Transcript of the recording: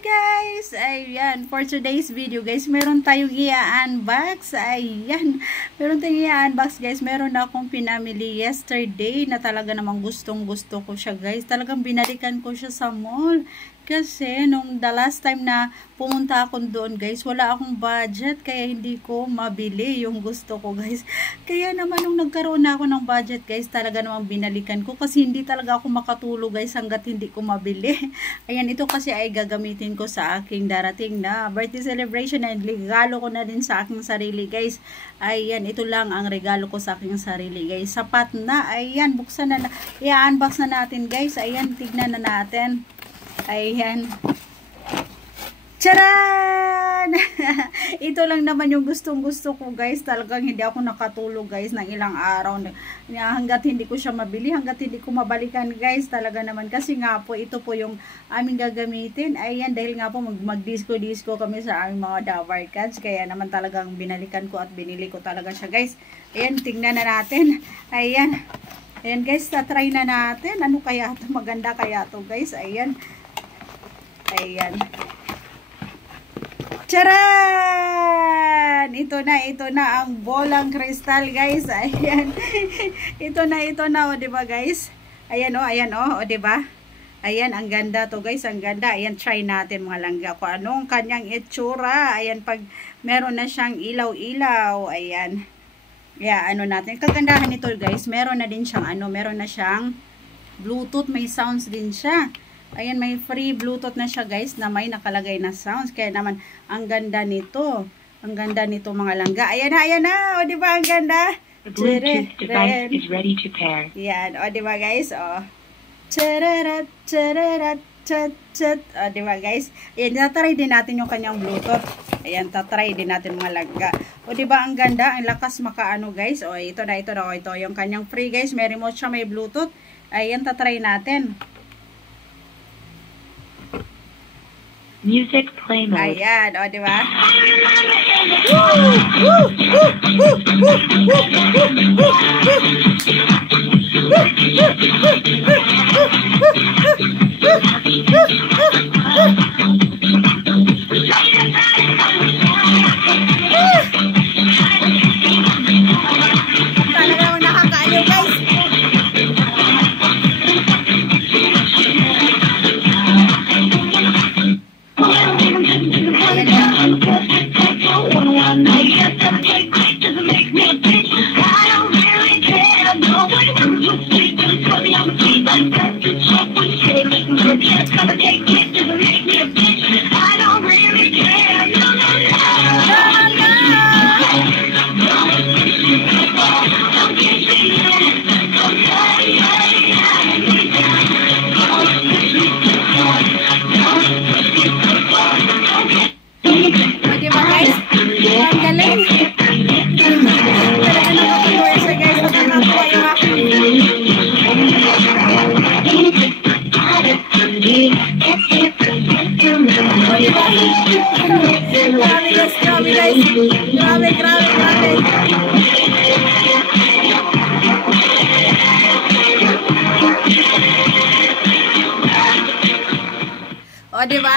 guys! Ayan, for today's video guys, meron tayong i-unbox. Ayan, meron tayong i-unbox guys. Meron akong pinamili yesterday na talaga namang gustong gusto ko siya guys. Talagang binalikan ko siya sa mall. Kasi nung the last time na pumunta ako doon guys, wala akong budget kaya hindi ko mabili yung gusto ko guys. Kaya naman nung nagkaroon na ako ng budget guys, talaga namang binalikan ko kasi hindi talaga ako makatulog guys hanggat hindi ko mabili. Ayan, ito kasi ay gagamitin ko sa aking darating na birthday celebration and regalo ko na din sa aking sarili guys. Ayan, ito lang ang regalo ko sa aking sarili guys. Sapat na. Ayan, buksan na. I-unbox na natin guys. Ayan, tignan na natin. Ayan. Charan! Ito lang naman yung gustong gusto ko guys. Talagang hindi ako nakatulog guys ng ilang araw. Hanggat hindi ko siya mabili, hanggat hindi ko mabalikan guys. Talaga naman. Kasi nga po, ito po yung aming gagamitin. Ayan, dahil nga po mag-disco-disco kami sa aming mga Davar Cats. Kaya naman talagang binalikan ko at binili ko talaga siya guys. Ayan, tingnan na natin. Ayan. Ayan guys, tatry na natin. Ano kaya ito? Maganda kaya ito guys. Ayan. Ayan. Charan! Ito na ang bolang kristal guys. Ayan. ito na o, diba guys? Ayan o, diba? Ayan, ang ganda to guys, ang ganda. Ayan, try natin mga langga kung anong kanyang itsura. Ayan, pag meron na siyang ilaw-ilaw. Ayan. Yeah, ano natin. Kagandahan nito guys, meron na din siyang meron na siyang Bluetooth, may sounds din siya. Ayan, may free Bluetooth na siya guys na may nakalagay na sounds. Kaya naman, ang ganda nito. Ang ganda nito mga langga. Ayan na. O, diba ang ganda? The Bluetooth device is ready to pair. Yan. O, diba guys? O. Chararat, chararat, chat, chat. O, diba guys? Ayan, tatry din natin yung kanyang Bluetooth. Ayan, tatry din natin mga langga. O, diba ang ganda? Ang lakas makaano guys. O, ito na. Ito yung kanyang free guys. May remote siya, may Bluetooth. Ayan, tatry natin. Music play mode. Ayan, o, diba? Talagang nakakaaliw guys. Grabe. O, diba?